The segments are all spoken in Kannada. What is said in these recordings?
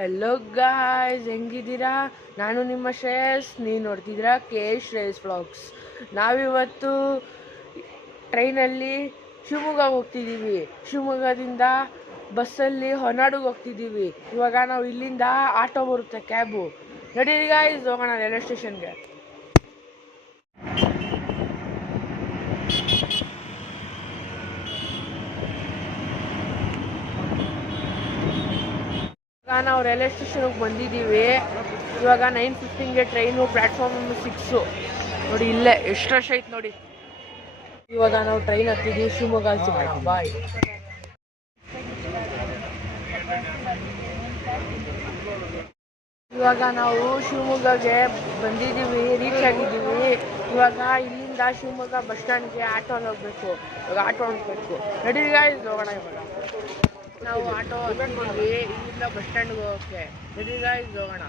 Hello guys, ಹೆಂಗಿದ್ದೀರಾ? ನಾನು ನಿಮ್ಮ ಶ್ರೇಯಸ್, ನೀವು ನೋಡ್ತಿದ್ದೀರಾ ಶ್ರೇಯಸ್ ವ್ಲಾಗ್ಸ್. ನಾವಿವತ್ತು ಟ್ರೈನಲ್ಲಿ ಶಿವಮೊಗ್ಗ ಹೋಗ್ತಿದ್ದೀವಿ. ಶಿವಮೊಗ್ಗದಿಂದ ಬಸ್ಸಲ್ಲಿ ಹೊರನಾಡಿಗೆ ಹೋಗ್ತಿದ್ದೀವಿ. ಇವಾಗ ನಾವು ಇಲ್ಲಿಂದ ಆಟೋ ಬರುತ್ತೆ, ಕ್ಯಾಬು. ನಡೀರಿ ಗಾಯ್ಸ್, ಹೋಗೋಣ ರೈಲ್ವೆ ಸ್ಟೇಷನ್ಗೆ. ನಾವು ರೈಲ್ವೆ ಸ್ಟೇಷನ್ಗೆ ಬಂದಿದ್ದೀವಿ. ಇವಾಗ 9:15ಗೆ ಟ್ರೈನು, ಪ್ಲಾಟ್ಫಾರ್ಮ್ 6 ನೋಡಿ. ಇಲ್ಲೇ ಎಷ್ಟು ರಶ್ ಐತೆ ನೋಡಿ. ಇವಾಗ ನಾವು ಟ್ರೈನ್ ಹತ್ತಿದ್ದೀವಿ, ಶಿವಮೊಗ್ಗ ಸಿಗೋಣ. ಬಾಯ್. ಇವಾಗ ನಾವು ಶಿವಮೊಗ್ಗಗೆ ಬಂದಿದ್ದೀವಿ, ರೀಚ್ ಆಗಿದ್ದೀವಿ. ಇವಾಗ ಇಲ್ಲಿಂದ ಶಿವಮೊಗ್ಗ ಬಸ್ ಸ್ಟ್ಯಾಂಡ್ಗೆ ಆಟೋಲ್ಲಿ ಹೋಗ್ಬೇಕು. ಇವಾಗ ಆಟೋ ಹೋಗ್ಬೇಕು. ನಡೀರಿ ಗಾಯ್ಸ್, ಹೋಗೋಣ. ಇವಾಗ ನಾವು ಆಟೋ ಹತ್ತಿದ್ದೀವಿ ಇಲ್ಲಿಂದ ಬಸ್ ಸ್ಟ್ಯಾಂಡ್ಗೆ ಹೋಗೋಕ್ಕೆ. ನಡೀರಿ ಗಾಯ್ಸ್, ಹೋಗೋಣ.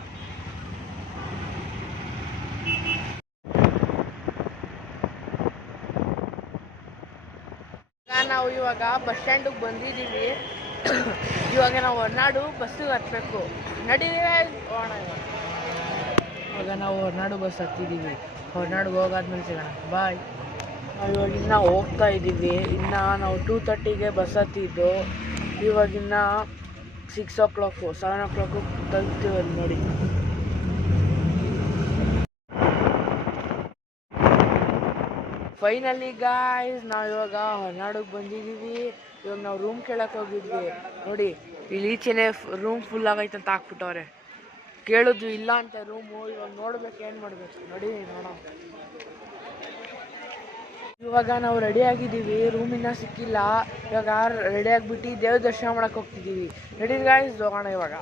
ನಾವು ಇವಾಗ ಬಸ್ ಸ್ಟ್ಯಾಂಡಿಗೆ ಬಂದಿದ್ದೀವಿ. ಇವಾಗ ನಾವು ಹೊರನಾಡು ಬಸ್ಸಿಗೆ ಹತ್ತಬೇಕು. ನಡೀರಿ ಹೋಗೋಣ. ಇವಾಗ ನಾವು ಹೊರನಾಡು ಬಸ್ ಹತ್ತಿದ್ದೀವಿ. ಹೊರನಾಡಿಗೆ ಹೋಗಾದ್ಮೇಲೆ ಸಿಗೋಣ. ಬಾಯ್. ನಾವು ಇವಾಗಿನ್ನ ಹೋಗ್ತಾ ಇದ್ದೀವಿ. ಇನ್ನು ನಾವು 2:30ಗೆ ಬಸ್ ಹತ್ತಿದ್ದು. ಇವಾಗಿನ್ನ 6 o'clock 7 o'clock ತಲುಪ್ತೀವಿ ನೋಡಿ. ಫೈನಲಿ ಗಾಯ್ಸ್, ನಾವು ಇವಾಗ ಹೊರನಾಡಿಗೆ ಬಂದಿದ್ದೀವಿ. ಇವಾಗ ನಾವು ರೂಮ್ ಕೇಳಕ್ಕೆ ಹೋಗಿದ್ವಿ ನೋಡಿ. ಇಲ್ಲಿ ಈಚೆನೆ ರೂಮ್ ಫುಲ್ ಆಗೈತೆ ಅಂತ ಹಾಕ್ಬಿಟ್ಟವ್ರೆ. ಕೇಳಿದ್ವಿ, ಇಲ್ಲ ಅಂತ ರೂಮು. ಇವಾಗ ನೋಡ್ಬೇಕು, ಏನು ಮಾಡಬೇಕು ನೋಡಿ, ನೋಡೋಣ. ಇವಾಗ ನಾವು ರೆಡಿ ಆಗಿದ್ದೀವಿ, ರೂಮಿನ ಸಿಕ್ಕಿಲ್ಲ. ಇವಾಗ ರೆಡಿ ಆಗಿಬಿಟ್ಟು ದೇವ್ರ ದರ್ಶನ ಮಾಡಕ್ಕೆ ಹೋಗ್ತಿದ್ದೀವಿ. ರೆಡಿ ಗಾಯ್ಸ್, ಹೋಗೋಣ ಇವಾಗ.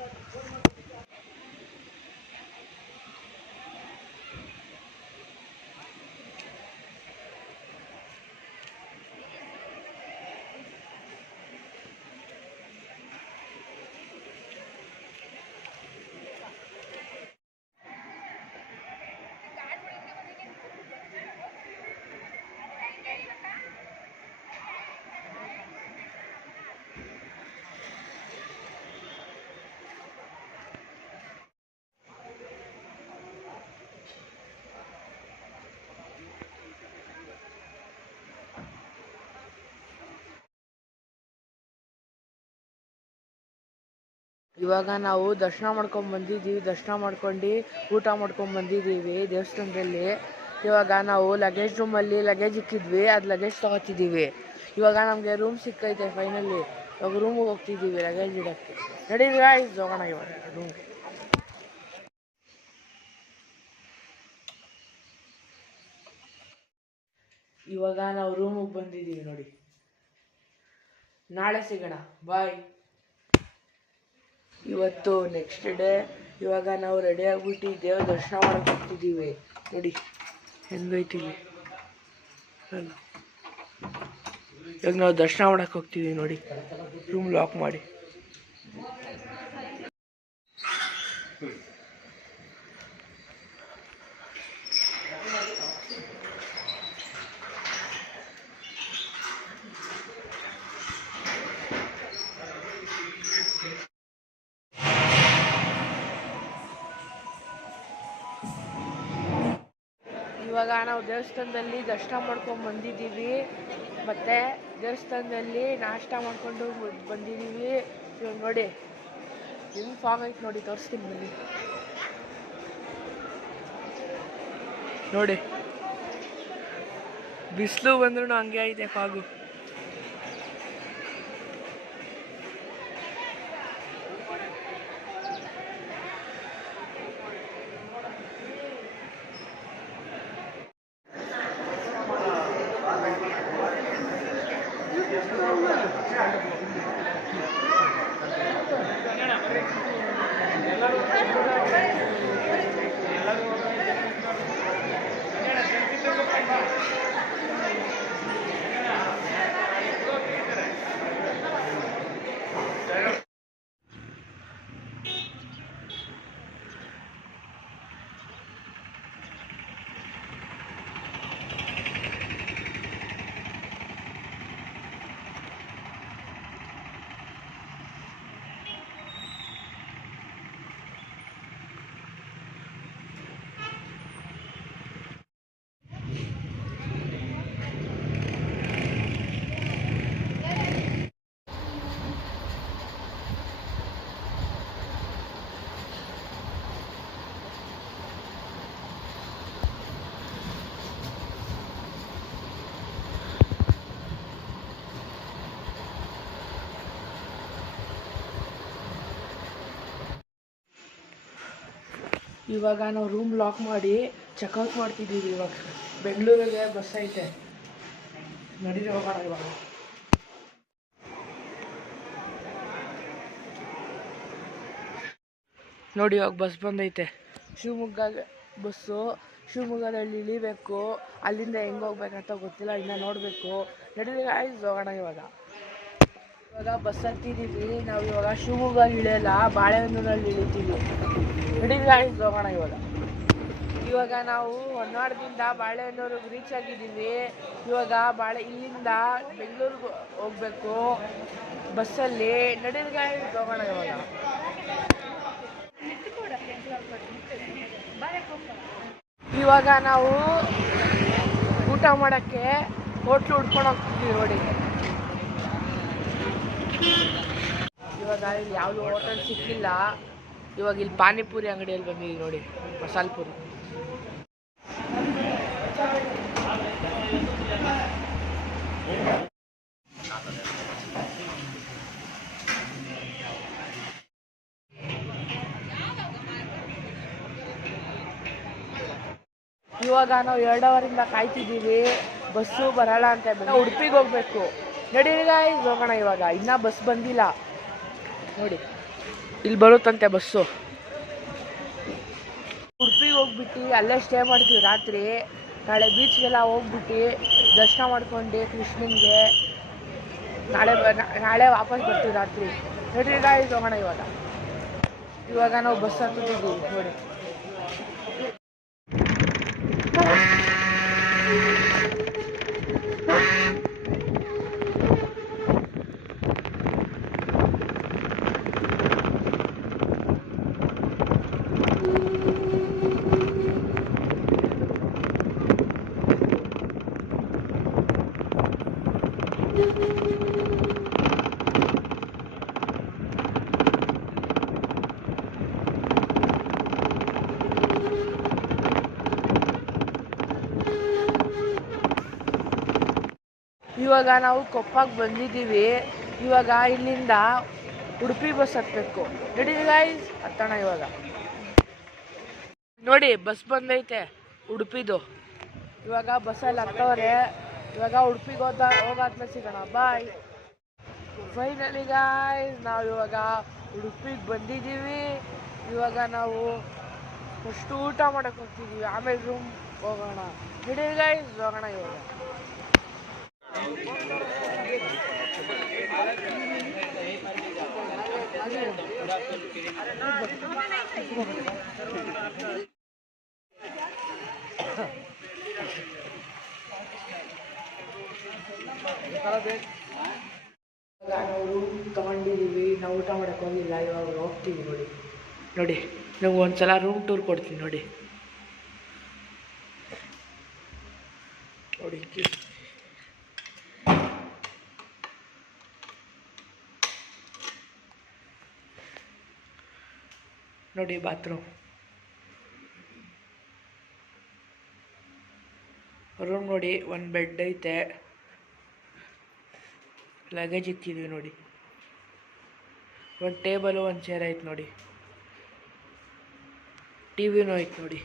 ಇವಾಗ ನಾವು ದರ್ಶನ ಮಾಡ್ಕೊಂಡು ಬಂದಿದ್ದೀವಿ. ದರ್ಶನ ಮಾಡ್ಕೊಂಡು ಊಟ ಮಾಡ್ಕೊಂಡು ಬಂದಿದ್ದೀವಿ ದೇವಸ್ಥಾನದಲ್ಲಿ. ಇವಾಗ ನಾವು ಲಗೇಜ್ ರೂಮಲ್ಲಿ ಲಗೇಜ್ ಇಕ್ಕಿದ್ವಿ, ಅದು ಲಗೇಜ್ ತೊಗೊತಿದ್ದೀವಿ. ಇವಾಗ ನಮಗೆ ರೂಮ್ ಸಿಕ್ಕೈತೆ ಫೈನಲಿ. ಇವಾಗ ರೂಮಿಗೆ ಹೋಗ್ತಿದ್ದೀವಿ ಲಗೇಜ್ ಇಡೋಕ್ಕೆ. ನಡೀರಿ ಗಾಯ್ಸ್, ಹೋಗೋಣ ಇವಾಗ ರೂಮ್ಗೆ. ಇವಾಗ ನಾವು ರೂಮಿಗೆ ಬಂದಿದ್ದೀವಿ ನೋಡಿ. ನಾಳೆ ಸಿಗೋಣ, ಬಾಯ್. ಇವತ್ತು ನೆಕ್ಸ್ಟ್ ಡೇ. ಇವಾಗ ನಾವು ರೆಡಿ ಆಗಿಬಿಟ್ಟು ದೇವ್ರ ದರ್ಶನ ಮಾಡಕ್ಕೆ ಹೋಗ್ತಿದ್ದೀವಿ ನೋಡಿ. ಹೆಂಗೈತಿವಿ ಅಲ್ಲ. ಇವಾಗ ನಾವು ದರ್ಶನ ಮಾಡಕ್ಕೆ ಹೋಗ್ತಿದ್ದೀವಿ ನೋಡಿ. ರೂಮ್ ಲಾಕ್ ಮಾಡಿ. ಇವಾಗ ನಾವು ದೇವಸ್ಥಾನದಲ್ಲಿ ದರ್ಶನ ಮಾಡ್ಕೊಂಡು ಬಂದಿದ್ದೀವಿ. ಮತ್ತು ದೇವಸ್ಥಾನದಲ್ಲಿ ನಾಷ್ಟ ಮಾಡ್ಕೊಂಡು ಬಂದಿದ್ದೀವಿ. ಇವಾಗ ನೋಡಿ ಹೆಂಗೆ ಫಾಗ್ ಐತೆ ನೋಡಿ, ತೋರಿಸ್ತೀನಿ ಬನ್ನಿ ನೋಡಿ. ಬಿಸಿಲು ಬಂದ್ರೂ ಹಂಗೆ ಐತೆ ಫಾಗು. ಇವಾಗ ನಾವು ರೂಮ್ ಲಾಕ್ ಮಾಡಿ ಚೆಕ್ಔಟ್ ಮಾಡ್ತಿದ್ದೀವಿ. ಇವಾಗ ಬೆಂಗಳೂರಿಗೆ ಬಸ್ ಐತೆ, ನಡೀರಿ ಹೋಗೋಣ ಇವಾಗ. ನೋಡಿ ಇವಾಗ ಬಸ್ ಬಂದೈತೆ, ಶಿವಮೊಗ್ಗ ಬಸ್ಸು. ಶಿವಮೊಗ್ಗದಲ್ಲಿ ಇಳಿಬೇಕು, ಅಲ್ಲಿಂದ ಹೆಂಗೆ ಹೋಗ್ಬೇಕಂತ ಗೊತ್ತಿಲ್ಲ, ಇನ್ನು ನೋಡಬೇಕು. ನಡೀರಿ ಗಾಯ್ಸ್ ಹೋಗೋಣ ಇವಾಗ. ಬಸ್ ಹತ್ತಿದ್ದೀವಿ ನಾವು. ಇವಾಗ ಶಿವಮೊಗ್ಗ ಇಳಿಯಲ್ಲ, ಬಾಳೆಹೊನ್ನೂರಲ್ಲಿ ಇಳಿತೀವಿ. ನಡೀರಿ ಗಾಯ್ಸ್ ಹೋಗೋಣ ಇವಾಗ ನಾವು ಹೊನ್ನಾವರದಿಂದ ಬಾಳೆಹೊನ್ನೂರಿಗೆ ರೀಚ್ ಆಗಿದ್ದೀವಿ. ಇವಾಗ ಇಲ್ಲಿಂದ ಬೆಂಗಳೂರಿಗೆ ಹೋಗ್ಬೇಕು ಬಸ್ಸಲ್ಲಿ. ನಡೀರಿ ಗಾಯ್ಸ್ ಹೋಗೋಣ ಇವಾಗ ನಾವು ಊಟ ಮಾಡೋಕ್ಕೆ ಹೋಟ್ಲು ಹುಡ್ಕೊಂಡು ಹೋಗ್ತಿದ್ದೀವಿ ನೋಡಿ. ಇವಾಗ ಇಲ್ಲಿ ಯಾವುದು ಹೋಟೆಲ್ ಸಿಕ್ಕಿಲ್ಲ. ಇವಾಗ ಇಲ್ಲಿ ಪಾನಿಪುರಿ ಅಂಗಡಿಯಲ್ಲಿ ಬಂದಿದ್ದೀವಿ ನೋಡಿ, ಮಸಾಲೆ ಪುರಿ. ಇವಾಗ ನಾವು 2 ಅವರಿಂದ ಕಾಯ್ತಿದ್ದೀವಿ, ಬಸ್ಸು ಬರಲ್ಲ ಅಂತ. ಉಡುಪಿಗೆ ಹೋಗ್ಬೇಕು. ನಡೀರಿ ಗಾಯ್ಸ್ ಹೋಗೋಣ ಇವಾಗ. ಇನ್ನೂ ಬಸ್ ಬಂದಿಲ್ಲ ನೋಡಿ, ಇಲ್ಲಿ ಬರುತ್ತಂತೆ ಬಸ್ಸು. ಉಡುಪಿಗೆ ಹೋಗ್ಬಿಟ್ಟು ಅಲ್ಲೇ ಸ್ಟೇ ಮಾಡ್ತೀವಿ ರಾತ್ರಿ. ನಾಳೆ ಬೀಚ್ಗೆಲ್ಲ ಹೋಗ್ಬಿಟ್ಟು ದರ್ಶನ ಮಾಡ್ಕೊಂಡು ಕೃಷ್ಣನಿಗೆ ನಾಳೆ ವಾಪಸ್ ಬರ್ತೀವಿ ರಾತ್ರಿ. ನಡೀರಿ ಗಾಯ್ಸ್ ಹೋಗೋಣ ಇವಾಗ ನಾವು ಬಸ್ ಹತ್ತಿದ್ದೀವಿ ನೋಡಿ. ಇವಾಗ ನಾವು ಕೊಪ್ಪಕ್ಕೆ ಬಂದಿದ್ದೀವಿ. ಇವಾಗ ಇಲ್ಲಿಂದ ಉಡುಪಿ ಬಸ್ ಹತ್ತಬೇಕು. ನಡೀರಿ ಗಾಯ್ಸ್ ಹತ್ತೋಣ ಇವಾಗ. ನೋಡಿ ಬಸ್ ಬಂದೈತೆ ಉಡುಪಿದು. ಇವಾಗ ಬಸ್ಸಲ್ಲಿ ಹತ್ತವ್ರೆ. ಇವಾಗ ಉಡುಪಿಗೆ ಹೋಗಾದ್ಮೇಲೆ ಸಿಗೋಣ, ಬಾಯ್. ಫೈನಲಿ ಗಾಯ್ಸ್ ನಾವು ಇವಾಗ ಉಡುಪಿಗೆ ಬಂದಿದ್ದೀವಿ. ಇವಾಗ ನಾವು ಫಸ್ಟ್ ಊಟ ಮಾಡೋಕ್ಕೆ ಹೋಗ್ತಿದ್ದೀವಿ, ಆಮೇಲೆ ರೂಮ್ ಹೋಗೋಣ. ನಡೀರಿ ಗಾಯ್ಸ್ ಹೋಗೋಣ ಇವಾಗ. ನಾವು ರೂಮ್ ತಗೊಂಡಿದ್ದೀವಿ, ನಾವು ಊಟ ಮಾಡೋಕ್ಕೆ ಹೋಗಿಲ್ಲ, ಇವಾಗ ಹೋಗ್ತೀವಿ ನೋಡಿ. ನಾವು ಒಂದ್ಸಲ ರೂಮ್ ಟೂರ್ ಕೊಡ್ತೀನಿ ನೋಡಿ. ನೋಡಿ ಬಾತ್ರೂಮ್, ರೂಮ್ ನೋಡಿ. ಒಂದು ಬೆಡ್ ಐತೆ, ಲಗೇಜ್ ಇಕ್ಕಿದ್ದೀವಿ ನೋಡಿ. ಒಂದು ಟೇಬಲು, ಒಂದು ಚೇರ್ ಐತೆ ನೋಡಿ. ಟಿವಿನೂ ಐತೆ ನೋಡಿ.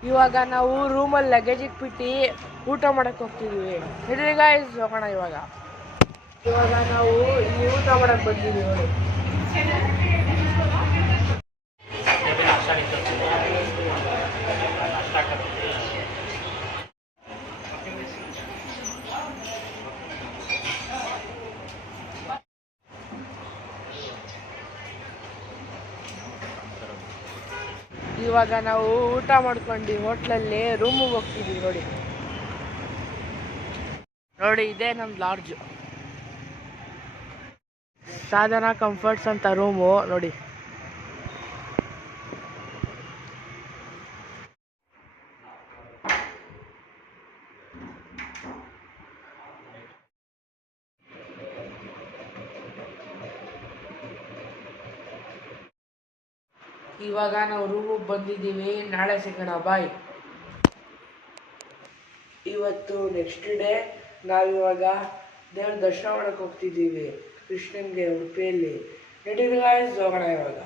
ಇವಾಗ ನಾವು ರೂಮಲ್ಲಿ ಲಗೇಜ್ ಇಟ್ಬಿಟ್ಟು ಊಟ ಮಾಡಕ್ಕೆ ಹೋಗ್ತಿದ್ದೀವಿ. ನಡೀರಿ ಗಾಯ್ಸ್ ಹೋಗೋಣ ಇವಾಗ. ನಾವು ಇಲ್ಲಿ ಊಟ ಮಾಡಕ್ಕೆ ಬಂದಿದ್ದೀವಿ ನೋಡಿ. ಇವಾಗ ನಾವು ಊಟ ಮಾಡ್ಕೊಂಡು ಹೋಟ್ಲಲ್ಲಿ ರೂಮಿಗೆ ಹೋಗ್ತಿದ್ದೀವಿ ನೋಡಿ. ಇದೇ ನಮ್ಮ ಲಾಡ್ಜು, ಸಾಧನಾ ಕಂಫರ್ಟ್ಸ್ ಅಂತ ರೂಮು ನೋಡಿ. ಇವಾಗ ನಾವು ರೂಮಿಗೆ ಬಂದಿದ್ದೀವಿ, ನಾಳೆ ಸಿಗೋಣ, ಬಾಯ್. ಇವತ್ತು ನೆಕ್ಸ್ಟ್ ಡೇ ನಾವಿವಾಗ ದೇವ್ರ ದರ್ಶನ ಮಾಡಕ್ಕೆ ಹೋಗ್ತಿದ್ದೀವಿ ಕೃಷ್ಣನ್ಗೆ ಉಡುಪಿಯಲ್ಲಿ. ನಡೀರಿ ಗಾಯ್ಸ್, ಹೋಗೋಣ ಇವಾಗ.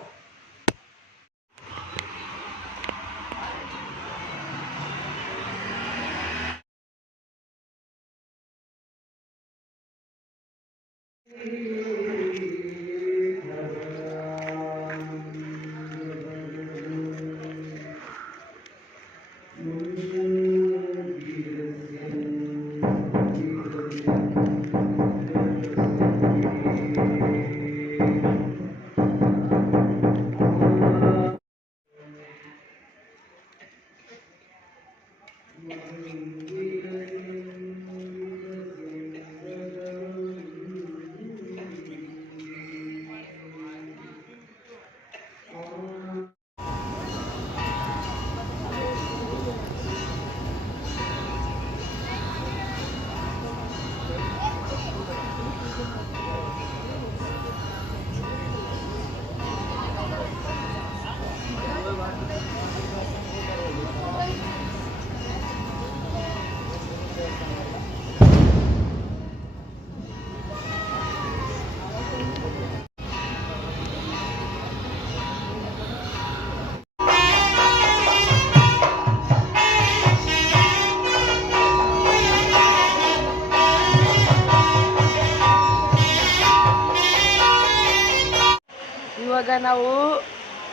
ಇವಾಗ ನಾವು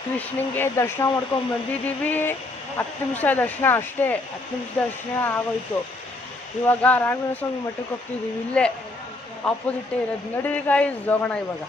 ಕೃಷ್ಣನಿಗೆ ದರ್ಶನ ಮಾಡ್ಕೊಂಡು ಬಂದಿದ್ದೀವಿ. 10 ನಿಮಿಷ ದರ್ಶನ ಅಷ್ಟೇ, 10 ನಿಮಿಷ ದರ್ಶನ ಆಗೋಯ್ತು. ಇವಾಗ ರಾಘವೇಂದ್ರ ಸ್ವಾಮಿ ಮಠಕ್ಕೆ ಹೋಗ್ತಿದ್ದೀವಿ, ಇಲ್ಲೇ ಆಪೋಸಿಟ್ಟೇ ಇರೋದು. ನಡೀರಿ ಗಾಯ್ಸ್, ಹೋಗೋಣ ಇವಾಗ.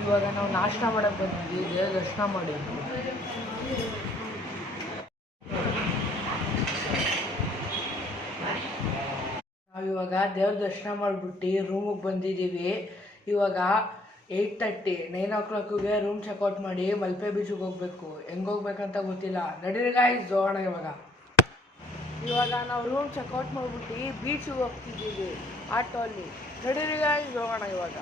ಇವಾಗ ನಾವು ನಾಷ್ಟ ಮಾಡಕ್ಕೆ ಬಂದಿದ್ವಿ, ದೇವ್ರ ದರ್ಶನ ಮಾಡಿ. ನಾವಿವಾಗ ದೇವ್ರ ದರ್ಶನ ಮಾಡಿಬಿಟ್ಟು ರೂಮಿಗೆ ಬಂದಿದ್ದೀವಿ. ಇವಾಗ 8:30 9 o'clockಗೆ ರೂಮ್ ಚೆಕ್ಔಟ್ ಮಾಡಿ ಮಲ್ಪೆ ಬೀಚಿಗೆ ಹೋಗ್ಬೇಕು. ಹೆಂಗೆ ಹೋಗ್ಬೇಕಂತ ಗೊತ್ತಿಲ್ಲ. ನಡೀರಿ ಗಾಯ್ಸ್, ಹೋಗೋಣ ಇವಾಗ. ಇವಾಗ ನಾವು ರೂಮ್ ಚೆಕ್ಔಟ್ ಮಾಡಿಬಿಟ್ಟು ಬೀಚಿಗೆ ಹೋಗ್ತಿದ್ದೀವಿ ಆಟೋಲ್ಲಿ. ನಡೀರಿ ಗಾಯ್ಸ್, ಹೋಗೋಣ ಇವಾಗ.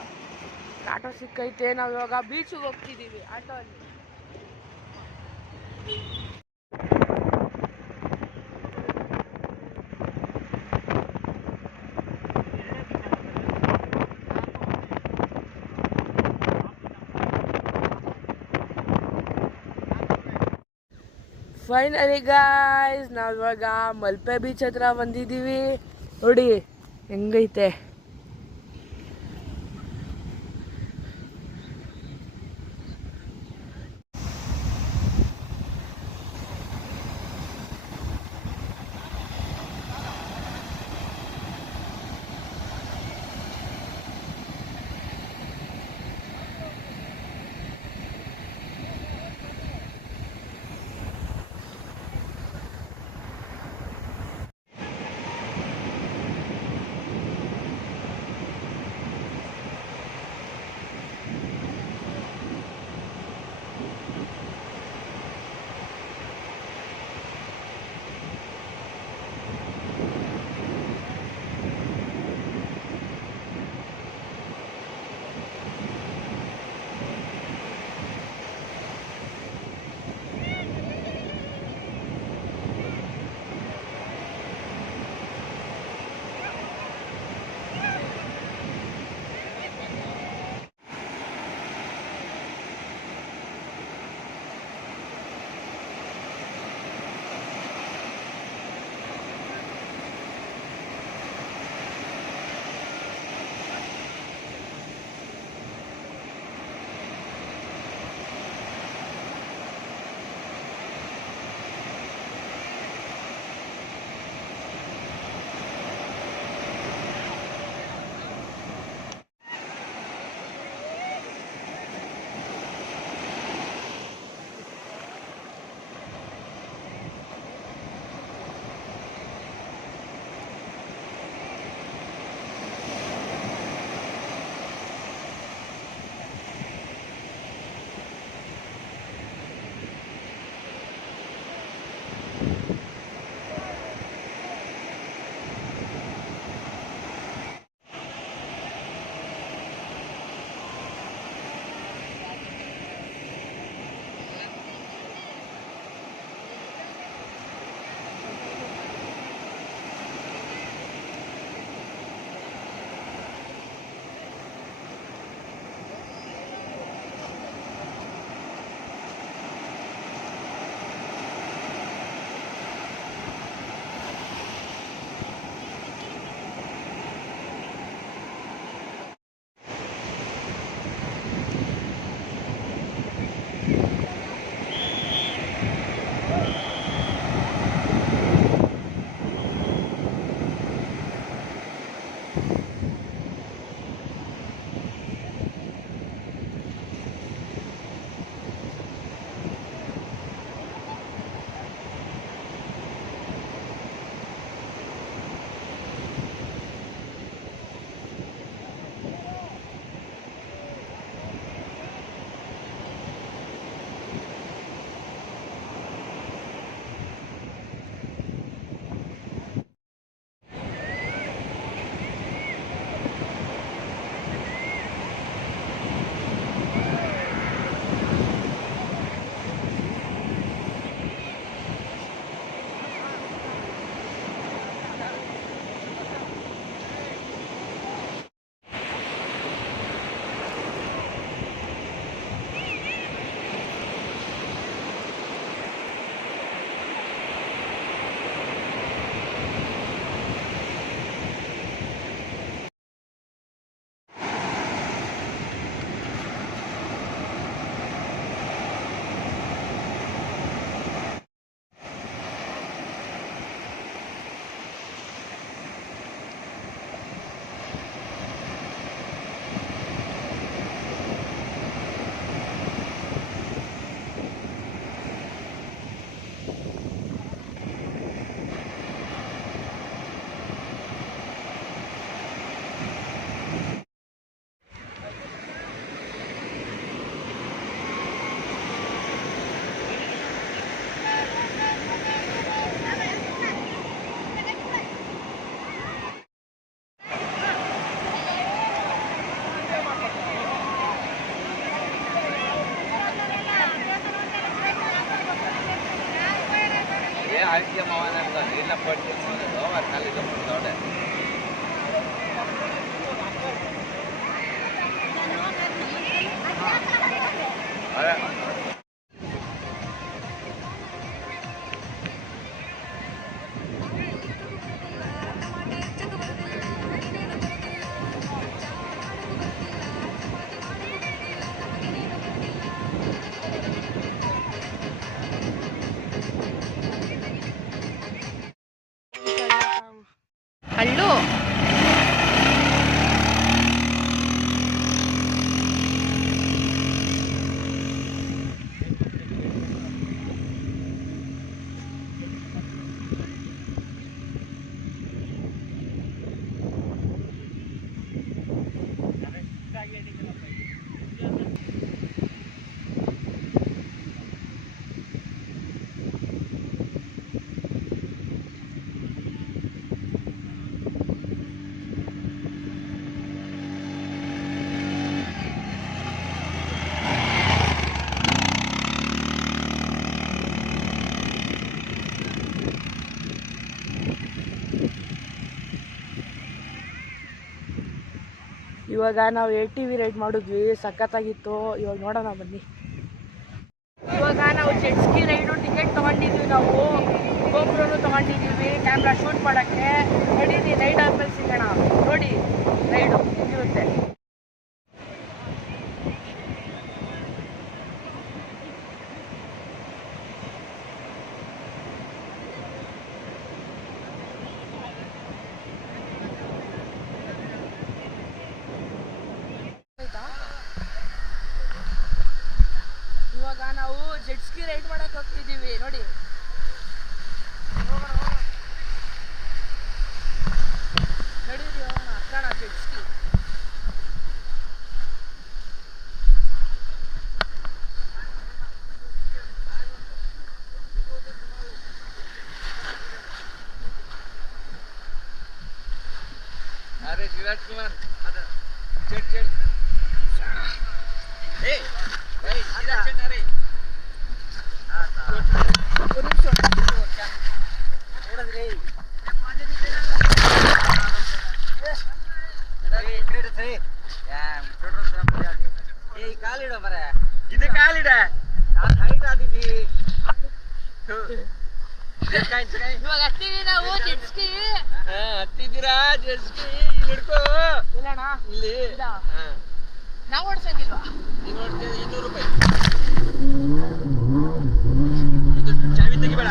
ಆಟೋ ಸಿಕ್ಕೈತೆ, ನಾವು ಇವಾಗ ಬೀಚಿಗೆ ಹೋಗ್ತಿದ್ದೀವಿ ಆಟೋ ಅಲ್ಲಿ. ಫೈನಲಿ ಗಾಯ್ಸ್, ನಾವು ಇವಾಗ ಮಲ್ಪೆ ಬೀಚ್ ಹತ್ರ ಬಂದಿದ್ದೀವಿ. ನೋಡಿ ಹೆಂಗೈತೆ. ಹಳ್ಳು ಇವಾಗ ನಾವು ATV ರೈಡ್ ಮಾಡಿದ್ವಿ, ಸಖತ್ತಾಗಿತ್ತು. ಇವಾಗ ನೋಡೋಣ ಬನ್ನಿ. ಇವಾಗ ನಾವು ಜೆಟ್ ಸ್ಕಿ ರೈಡು ಟಿಕೆಟ್ ತೊಗೊಂಡಿದ್ವಿ, ನಾವು ಗೋಪುರನು ತೊಗೊಂಡಿದ್ದೀವಿ ಕ್ಯಾಮ್ರಾ ಶೂಟ್ ಮಾಡೋಕ್ಕೆ. ನಡೀರಿ ರೈಡ್ ಆದ್ಮೇಲೆ ಸಿಗೋಣ. ನೋಡಿ ರೈಡು ಹೆಂಗಿರುತ್ತೆ. ಇವಾಗ ನಾವು ಜೆಟ್ ಸ್ಕಿ ರೈಡ್ ಮಾಡಕ್ಕೆ ಹೋಗ್ತಿದ್ದೀವಿ. ನೋಡಿ ನಡೀರಿ ಹೋಗೋಣ, ಹತ್ತೋಣ ಜೆಟ್ ಸ್ಕಿ. अरे विराट कुमार आता चेट चेट ए भाई सीधा चेट अरे ಒಂದು ನಿಮಿಷ ನೋಡಿದ್ರಿ ಕ್ರೀಡೆ ಸರಿ ಏ ಕಾಲಿಡ ಬರ ಇದು ಕಾಲಿಡ ಹೈಟ್ ಆದಿದ್ದಿ ಇವಾಗ ಹತ್ತೀವಿ ನಾವು ಜೆಟ್ ಸ್ಕಿ. ಹತ್ತಿದ್ದೀರಾ ಜೆಟ್ ಸ್ಕಿ ಹಿಡ್ಕೋ ಇಲ್ಲಣ್ಣ ಇಲ್ಲಿ ನಾವು ಓಡಿಸಂಗಿಲ್ವಾ? ನೀನು ನೋಡ್ತೀವಿ 200 ರೂಪಾಯಿ. ಇದು ಚಾವಿ ತೆಗಿಬೇಡ.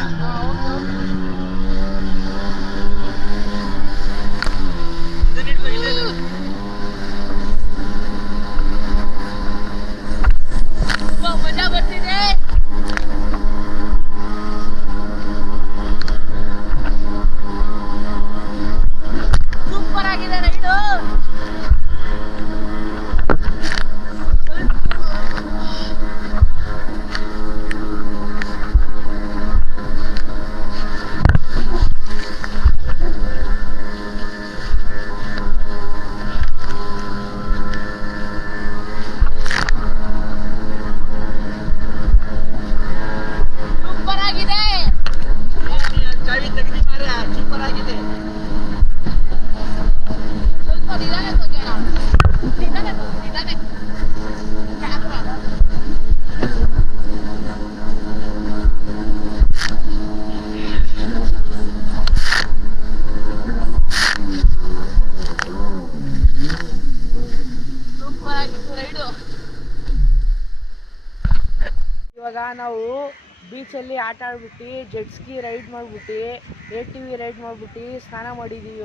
ಇದನ್ನ ಹಿಡ್ಕೋ ಇಲ್ಲ ಮಜಾ ಬರ್ತಿದೆ. ಸೂಪರ್ ಆಗಿದೆ ರೈಡು. ಸೂಪರ್ ಆಗಿದೆ. ಚಾವಿ ತೆಗೆದಿ ಮಾರ್ರೆ ಸೂಪರ್ ಆಗಿದೆ. ಸ್ವಲ್ಪ ನಿಧಾನ ಹೋಗೋಣ. ನಿಧಾನ ಕ್ಯಾಮ್ರಾ ಸೂಪರ್ ಆಗಿತ್ತು ರೈಡು. ಇವಾಗ ನಾವು ಬೀಚಲ್ಲಿ ಆಟ ಆಡ್ಬಿಟ್ಟು ಜೆಟ್ ಸ್ಕಿ ರೈಡ್ ಮಾಡ್ಬಿಟ್ಟು ATV ರೈಡ್ ಮಾಡ್ಬಿಟ್ಟು ಸ್ನಾನ ಮಾಡಿದ್ದೀವಿ.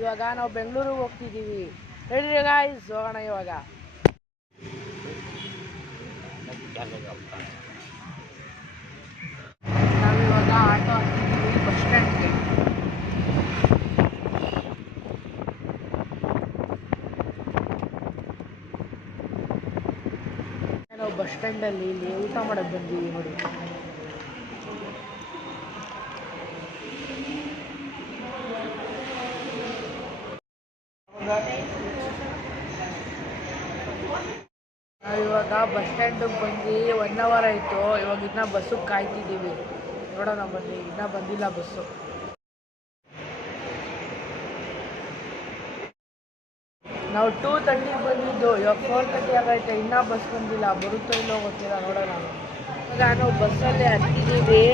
ಇವಾಗ ನಾವು ಬೆಂಗಳೂರಿಗೆ ಹೋಗ್ತಿದ್ದೀವಿ. ರೆಡಿ ಗಾಯ್ಸ್, ಹೋಗೋಣ ಇವಾಗ. ನಾವಿವಾಗ ಆಟೋ ಹತ್ತಿದ್ದೀವಿ ಬಸ್ ಸ್ಟ್ಯಾಂಡ್ಗೆ. ನಾವು ಬಸ್ ಸ್ಟ್ಯಾಂಡಲ್ಲಿ ಇಲ್ಲಿ ಊಟ ಮಾಡಕ್ಕೆ ಬಂದೀವಿ ನೋಡಿ. ನಾವಿವಾಗ ಬಸ್ ಸ್ಟ್ಯಾಂಡಿಗೆ ಬಂದು 1 ಅವರ್ ಆಯಿತು. ಇವಾಗ ಇನ್ನೂ ಬಸ್ಸಿಗೆ ಕಾಯ್ತಿದ್ದೀವಿ. ನೋಡೋಣ ಬನ್ನಿ, ಇನ್ನೂ ಬಂದಿಲ್ಲ ಬಸ್ಸು. ನಾವು 2:30 ಬಂದಿದ್ದು, ಇವಾಗ 4:30 ಆಗೈತೆ, ಇನ್ನೂ ಬಸ್ ಬಂದಿಲ್ಲ. ಬರುತ್ತೋ ಇಲ್ಲೋ ಗೊತ್ತಿಲ್ಲ, ನೋಡೋಣ. ಇವಾಗ ನಾವು ಬಸ್ಸಲ್ಲೇ ಹತ್ತಿದ್ದೀವಿ.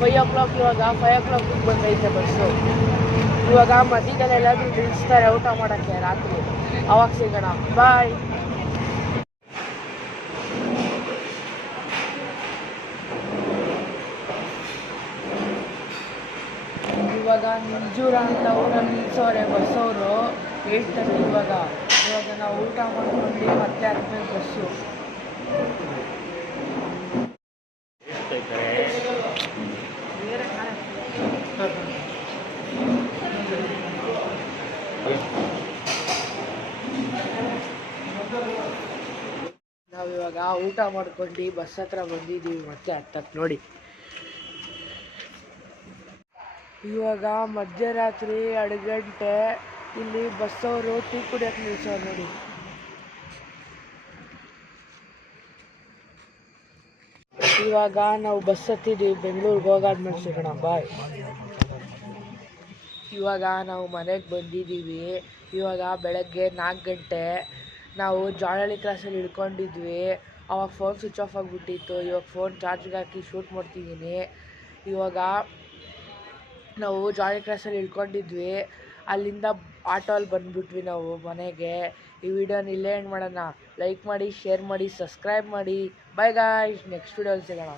5 o'clock, ಇವಾಗ 5 o'clock ಬಂದೈತೆ ಬಸ್ಸು. ಇವಾಗ ಮಧ್ಯದಲ್ಲಿ ಎಲ್ಲಾದರೂ ನಿಲ್ಲಿಸ್ತಾರೆ ಊಟ ಮಾಡೋಕ್ಕೆ ರಾತ್ರಿ, ಅವಾಗ ಸಿಗೋಣ. ಬಾಯ್. ಇವಾಗ ನಿಂಜೂರ ಅಂತ ಊರಲ್ಲಿ ನಿಲ್ಸೋರೆ ಬಸ್ಸವರು 8:30. ಇವಾಗ ನಾವು ಊಟ ಮಾಡ್ಕೊಂಡು ಮತ್ತೆ ಹತ್ಬೇಕು ಬಸ್ಸು. ನಾವಿವಾಗ ಊಟ ಮಾಡ್ಕೊಂಡು ಬಸ್ ಹತ್ರ ಬಂದಿದ್ದೀವಿ ಮತ್ತೆ ಹತ್ತಕ್ಕೆ. ನೋಡಿ, ಇವಾಗ ಮಧ್ಯರಾತ್ರಿ 2 ಗಂಟೆ. ಇಲ್ಲಿ ಬಸ್ಸವರು ಟೀ ಕುಡಿಯೋಕೆ ನಿಲ್ಸೋರು ನೋಡಿ. ಇವಾಗ ನಾವು ಬಸ್ ಹತ್ತಿದ್ದೀವಿ, ಬೆಂಗಳೂರಿಗೆ ಹೋಗಾದ್ಮೇಲೆ ಸಿಗೋಣ. ಬಾಯ್. ಇವಾಗ ನಾವು ಮನೆಗೆ ಬಂದಿದ್ದೀವಿ. ಇವಾಗ ಬೆಳಗ್ಗೆ 4 ಗಂಟೆ. ನಾವು ಜಾಲಹಳ್ಳಿ ಕ್ರಾಸಲ್ಲಿ ಇಳ್ಕೊಂಡಿದ್ವಿ. ಅವಾಗ ಫೋನ್ ಸ್ವಿಚ್ ಆಫ್ ಆಗಿಬಿಟ್ಟಿತ್ತು. ಇವಾಗ ಫೋನ್ ಚಾರ್ಜ್ಗೆ ಹಾಕಿ ಶೂಟ್ ಮಾಡ್ತಿದ್ದೀನಿ. ಇವಾಗ ನಾವು ಜಾಲಹಳ್ಳಿ ಕ್ರಾಸಲ್ಲಿ ಇಳ್ಕೊಂಡಿದ್ವಿ. ಅಲ್ಲಿಂದ ಆಟೋಲ್ಲಿ ಬಂದುಬಿಟ್ವಿ ನಾವು ಮನೆಗೆ. ಈ ವಿಡಿಯೋನ ಇಲ್ಲೇ ಎಂಡ್ ಮಾಡೋಣ. ಲೈಕ್ ಮಾಡಿ, ಶೇರ್ ಮಾಡಿ, ಸಬ್ಸ್ಕ್ರೈಬ್ ಮಾಡಿ. ಬಾಯ್ ಗಾಯ್ಸ್, ನೆಕ್ಸ್ಟ್ ವಿಡಿಯೋಲಿ ಸಿಗೋಣ.